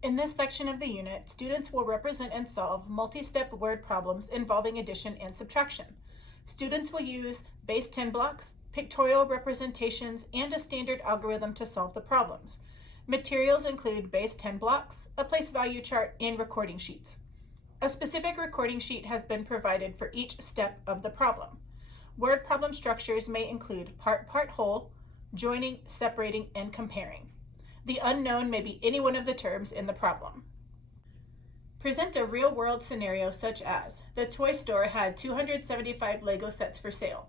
In this section of the unit, students will represent and solve multi-step word problems involving addition and subtraction. Students will use base 10 blocks, pictorial representations, and a standard algorithm to solve the problems. Materials include base 10 blocks, a place value chart, and recording sheets. A specific recording sheet has been provided for each step of the problem. Word problem structures may include part-whole, joining, separating, and comparing. The unknown may be any one of the terms in the problem. Present a real-world scenario such as, the toy store had 275 Lego sets for sale.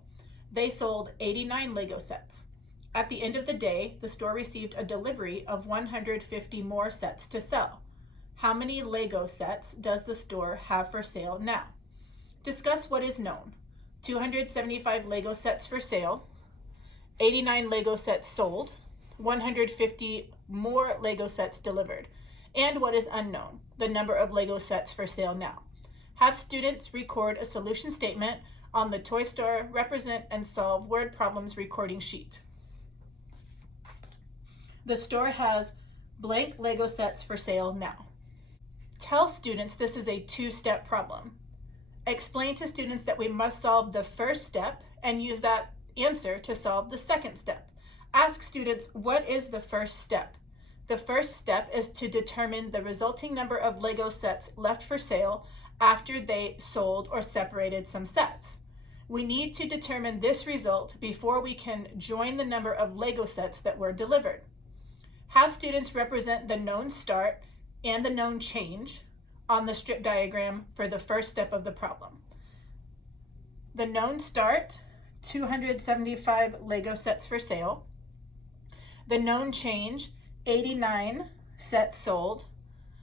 They sold 89 Lego sets. At the end of the day, the store received a delivery of 150 more sets to sell. How many Lego sets does the store have for sale now? Discuss what is known. 275 Lego sets for sale, 89 Lego sets sold, 150 more Lego sets delivered, and what is unknown, the number of Lego sets for sale now. Have students record a solution statement on the Toy Store Represent and Solve Word Problems recording sheet. The store has blank Lego sets for sale now. Tell students this is a two-step problem. Explain to students that we must solve the first step and use that answer to solve the second step. Ask students, what is the first step? The first step is to determine the resulting number of Lego sets left for sale after they sold or separated some sets. We need to determine this result before we can join the number of Lego sets that were delivered. Have students represent the known start and the known change on the strip diagram for the first step of the problem. The known start, 275 Lego sets for sale. The known change, 89 sets sold.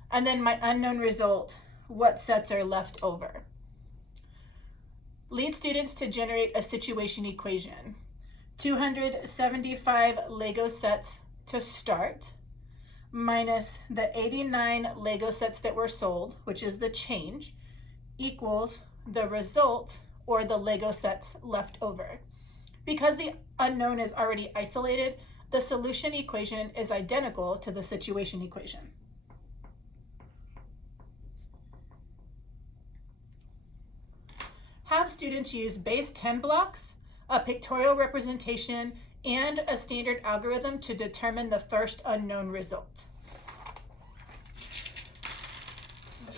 And then my unknown result, what sets are left over. Lead students to generate a situation equation. 275 Lego sets to start minus the 89 Lego sets that were sold, which is the change, equals the result, or the Lego sets left over. Because the unknown is already isolated, the solution equation is identical to the situation equation. Have students use base 10 blocks, a pictorial representation, and a standard algorithm to determine the first unknown result.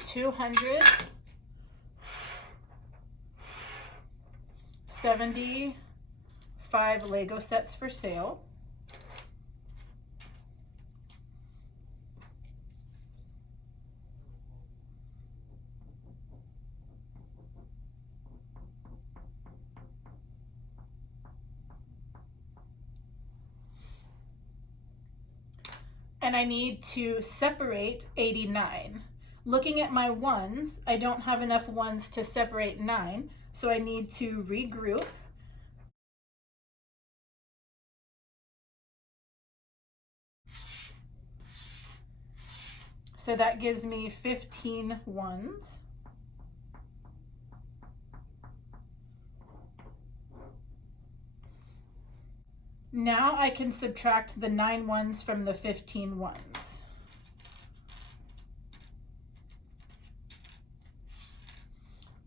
275 Lego sets for sale. And I need to separate 89. Looking at my ones, I don't have enough ones to separate 9, so I need to regroup. So that gives me 15 ones. Now I can subtract the 9 ones from the 15 ones.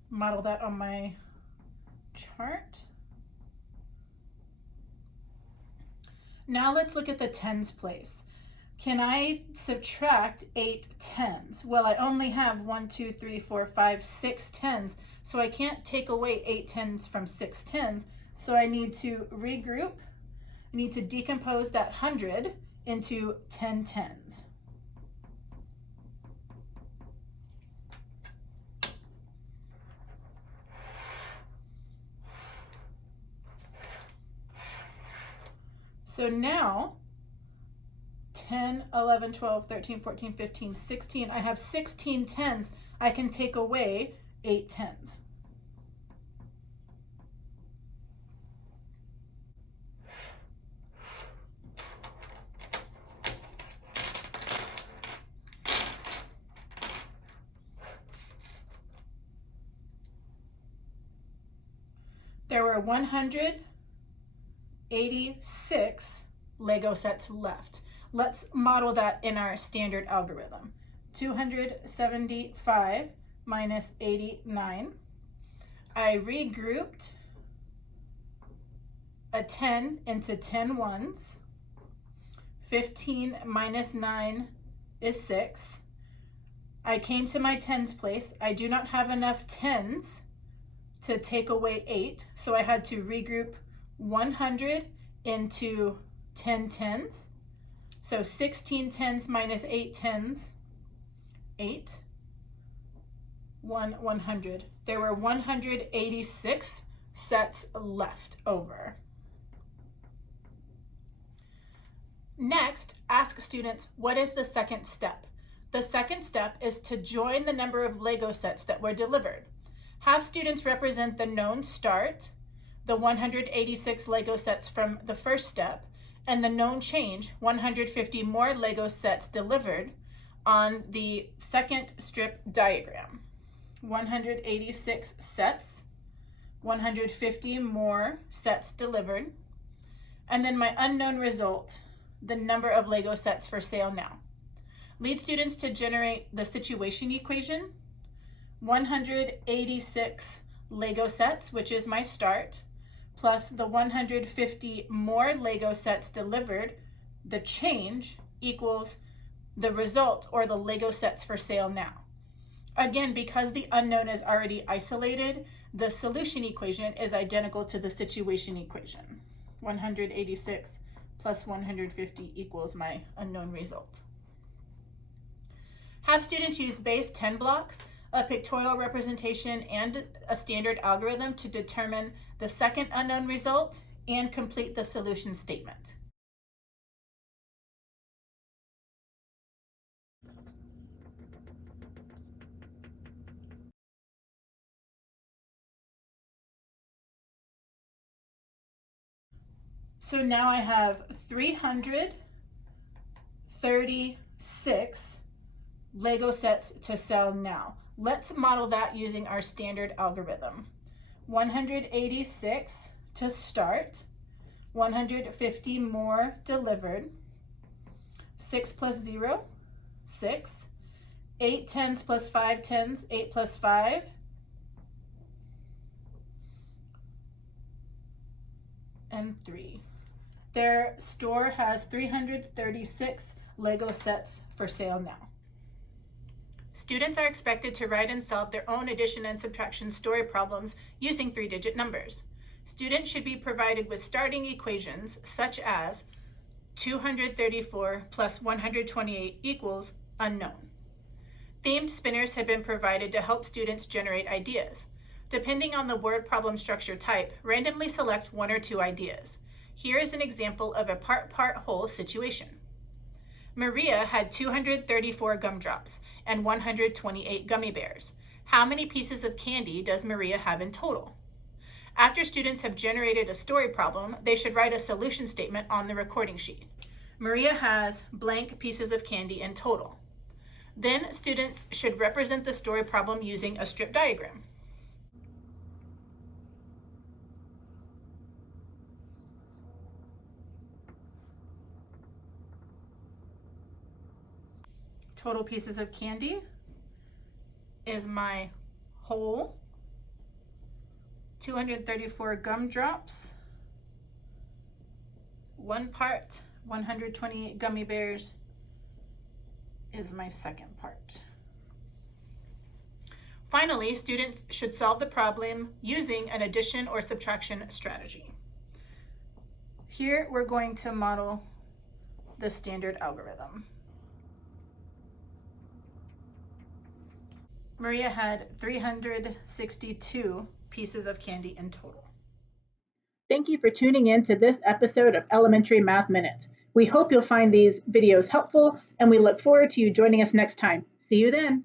Model that on my chart. Now let's look at the tens place. Can I subtract 8 tens? Well, I only have 1, 2, 3, 4, 5, 6 tens, so I can't take away 8 tens from 6 tens, so I need to regroup. I need to decompose that 100 into 10 tens. So now, 10, 11, 12, 13, 14, 15, 16, I have 16 tens. I can take away 8 tens. There were 186 Lego sets left. Let's model that in our standard algorithm. 275 minus 89. I regrouped a 10 into 10 ones. 15 minus 9 is 6. I came to my tens place. I do not have enough tens to take away 8, so I had to regroup 100 into 10 tens. So 16 tens minus 8 tens, 8, 100. There were 186 sets left over. Next, ask students, what is the second step? The second step is to join the number of Lego sets that were delivered. Have students represent the known start, the 186 Lego sets from the first step, and the known change, 150 more Lego sets delivered, on the second strip diagram. 186 sets, 150 more sets delivered, and then my unknown result, the number of Lego sets for sale now. Lead students to generate the situation equation. 186 Lego sets, which is my start, plus the 150 more Lego sets delivered, the change, equals the result, or the Lego sets for sale now. Again, because the unknown is already isolated, the solution equation is identical to the situation equation. 186 plus 150 equals my unknown result. Have students use base 10 blocks, a pictorial representation, and a standard algorithm to determine the second unknown result and complete the solution statement. So now I have 336 Lego sets to sell now. Let's model that using our standard algorithm. 186 to start, 150 more delivered, 6 plus 0, 6, 8 tens plus 5 tens, 8 plus 5, and 3. Their store has 336 Lego sets for sale now. Students are expected to write and solve their own addition and subtraction story problems using 3-digit numbers. Students should be provided with starting equations such as 234 plus 128 equals unknown. Themed spinners have been provided to help students generate ideas. Depending on the word problem structure type, randomly select 1 or 2 ideas. Here is an example of a part whole situation. Maria had 234 gumdrops and 128 gummy bears. How many pieces of candy does Maria have in total? After students have generated a story problem, they should write a solution statement on the recording sheet. Maria has blank pieces of candy in total. Then students should represent the story problem using a strip diagram. Total pieces of candy is my whole. 234 gumdrops, 1 part. 128 gummy bears is my second part. Finally, students should solve the problem using an addition or subtraction strategy. Here we're going to model the standard algorithm. Maria had 362 pieces of candy in total. Thank you for tuning in to this episode of Elementary Math Minute. We hope you'll find these videos helpful, and we look forward to you joining us next time. See you then.